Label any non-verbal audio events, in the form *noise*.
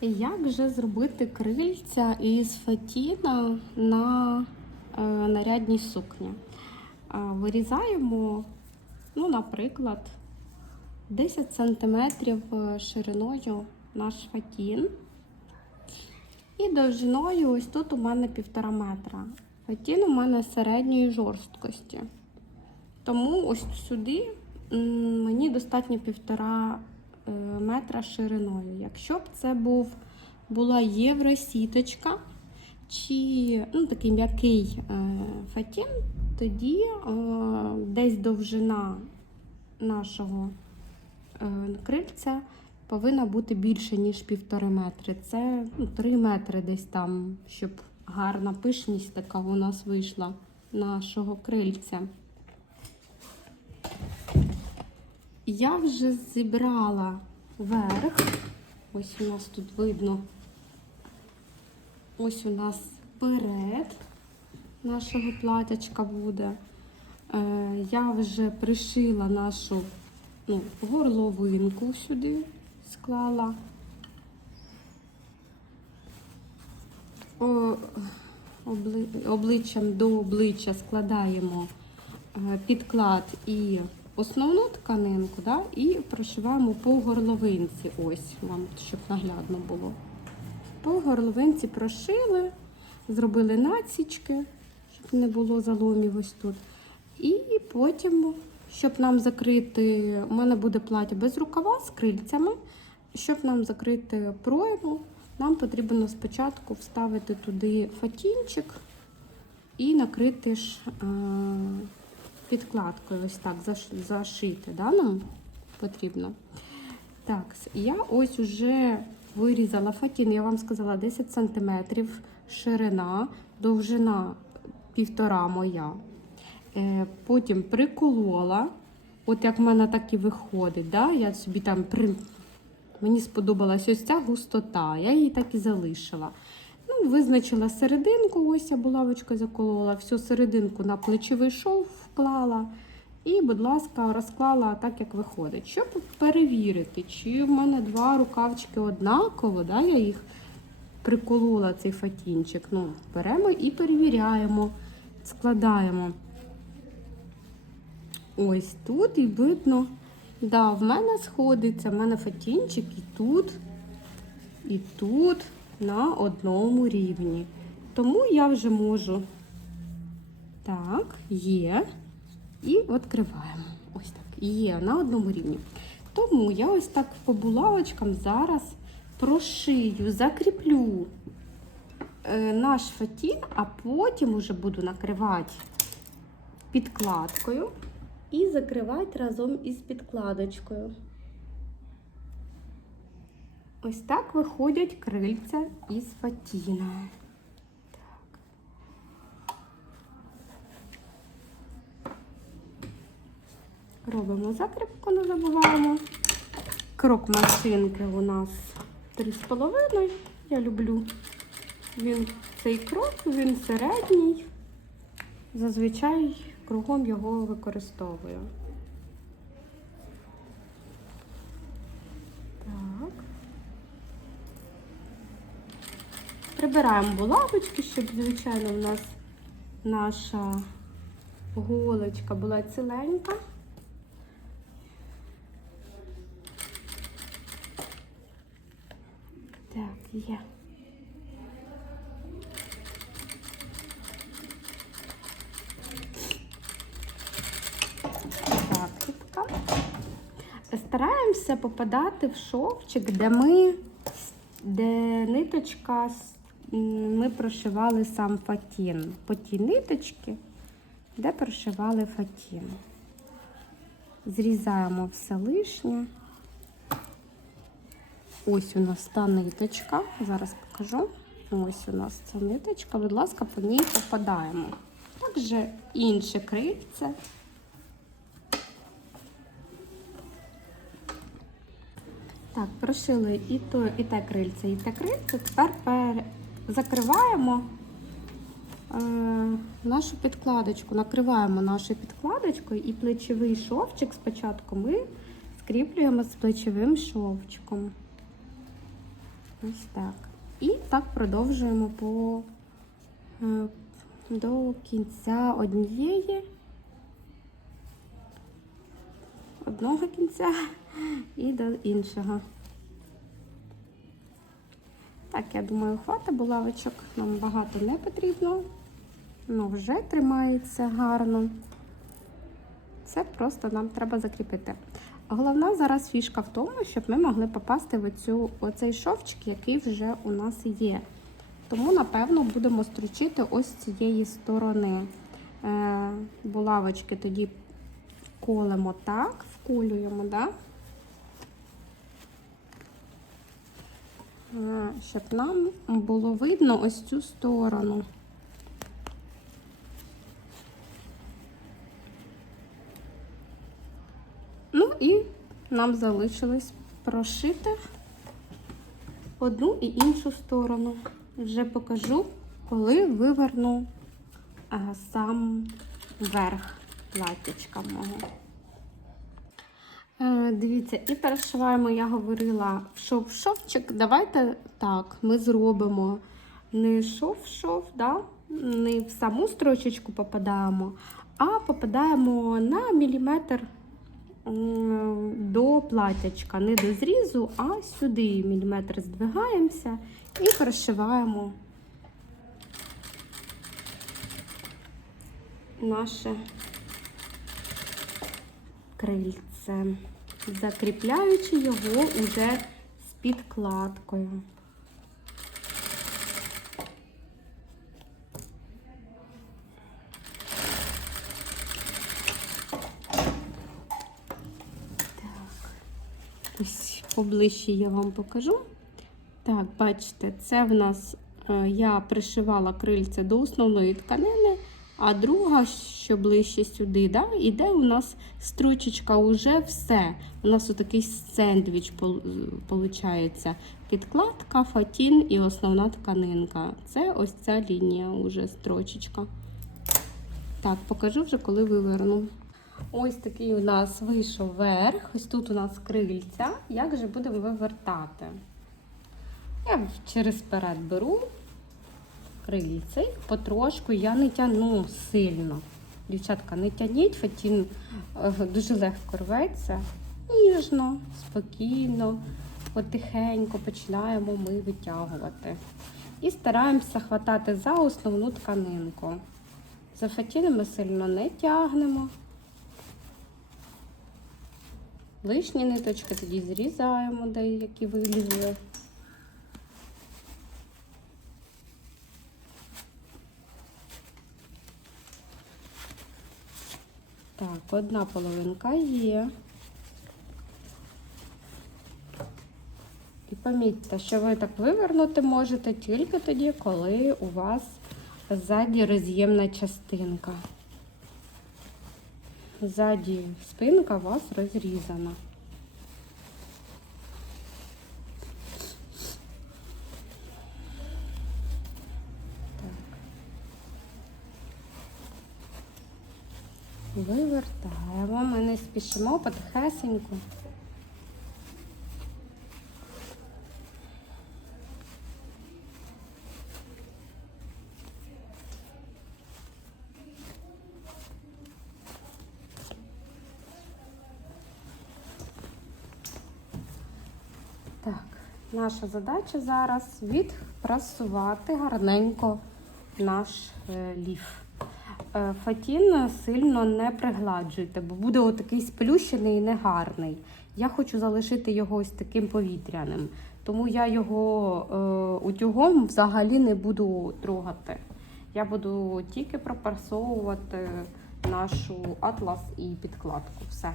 Як же зробити крильця із фатіна на е, нарядній сукні? Е, вирізаємо, ну, наприклад, 10 см шириною наш фатін. І довжиною ось тут у мене півтора метра. Фатін у мене середньої жорсткості. Тому ось сюди мені достатньо півтора е, метра шириною. Якщо б це був, була євросіточка чи ну, такий м'який е, фатін, тоді е, десь довжина нашого е, крильця повинна бути більше, ніж півтори метри. Це ну, 3 метри десь там, щоб гарна пишність така у нас вийшла нашого крильця. Я вже зібрала верх. Ось у нас тут видно. Ось у нас перед нашого платячка буде. Е, я вже пришила нашу ну, горловинку сюди, склала. О, обли- обличчям до обличчя складаємо е, підклад і основну тканинку, да, і прошиваємо по горловинці. Ось вам, щоб наглядно було. По горловинці прошили, зробили націчки, щоб не було заломів ось тут. І потім, щоб нам закрити, у мене буде плаття без рукава з крильцями. Щоб нам закрити пройму, нам потрібно спочатку вставити туди фатінчик і накрити ж е, підкладкою, ось так зашити. Да, нам потрібно. Так, я ось уже вирізала фатін, я вам сказала 10 см ширина, довжина півтора моя. Е, потім приколола. От як в мене так і виходить. Да? Я собі там при... Мені сподобалась ось ця густота, я її так і залишила. Визначила серединку, ось я булавочкою заколола, всю серединку на плечовий шов вклала. І, будь ласка, розклала так, як виходить. Щоб перевірити, чи в мене два рукавчики однаково, да, я їх приколола цей фатінчик. Ну, беремо і перевіряємо, складаємо. Ось тут і видно. Да, в мене сходиться, в мене фатінчик і тут, і тут на одному рівні. Тому я вже можу. Так, є. І відкриваємо. Ось так. Є на одному рівні. Тому я ось так по булавочкам зараз прошию, закріплю е, наш фатін, а потім уже буду накривати підкладкою і закривати разом із підкладочкою. Ось так виходять крильця із фатіна. Робимо закріпку, не забуваємо. Крок машинки у нас 3,5. Я люблю він цей крок, він середній. Зазвичай кругом його використовую. Так. Прибираємо булавочки, щоб, звичайно, у нас наша голочка була ціленька. Так, є. Стараємося попадати в шовчик, де ми, де ниточка, ми прошивали сам фатін. По тій ниточці, де прошивали фатін. Зрізаємо все лишнє. Ось у нас та ниточка. Зараз покажу. Ось у нас ця ниточка. Будь ласка, по ній попадаємо. Також інше крильце. Так, прошили і то, і те крильце, і те крильце. Тепер пер... закриваємо е, нашу підкладочку, накриваємо нашою підкладочкою і плечовий шовчик спочатку ми скріплюємо з плечовим шовчиком. Ось так. І так продовжуємо по е, до кінця однієї, одного кінця *laughs* і до іншого. Так, я думаю, хватить булавочок. Нам багато не потрібно. Воно вже тримається гарно. Це просто нам треба закріпити. Головна зараз фішка в тому, щоб ми могли попасти в оцю, оцей шовчик, який вже у нас є. Тому, напевно, будемо стручити ось цієї сторони. Е, булавочки тоді вколемо так, вколюємо, да? Щоб нам було видно ось цю сторону. Ну і нам залишилось прошити одну і іншу сторону. Вже покажу, коли виверну сам верх платячка мого. Е, Дивіться, і перешиваємо, я говорила, шов шовчик. Давайте так, ми зробимо не шов-шов, да? не в саму строчечку попадаємо, а попадаємо на міліметр до платячка, не до зрізу, а сюди міліметр здвигаємося і перешиваємо наше крильце, закріпляючи його уже з підкладкою. Ось поближче я вам покажу. Так, бачите, це в нас е, я пришивала крильце до основної тканини, а друга, що ближче сюди, да, іде у нас стручечка уже все. У нас отакий сендвіч виходить. Підкладка, фатін і основна тканинка. Це ось ця лінія, уже строчечка. Так, покажу вже, коли виверну. Ось такий у нас вийшов верх. Ось тут у нас крильця. Як же будемо вивертати? Я через перед беру крильце, потрошку я не тягну сильно. Дівчатка, не тягніть, фатін е, дуже легко рветься. Ніжно, спокійно, потихеньку починаємо ми витягувати. І стараємося хватати за основну тканинку. За фатіном ми сильно не тягнемо. Лишні ниточки тоді зрізаємо, деякі вилізли. Так, одна половинка є. І помітьте, що ви так вивернути можете тільки тоді, коли у вас ззаді роз'ємна частинка. Ззаді спинка у вас розрізана. Вивертаємо, ми не спішимо потихесеньку. Так, наша задача зараз відпрасувати гарненько наш е, ліф. Е, Фатін сильно не пригладжуйте, бо буде отакий сплющений і негарний. Я хочу залишити його ось таким повітряним, тому я його е, утюгом взагалі не буду трогати. Я буду тільки пропарсовувати нашу атлас і підкладку. Все.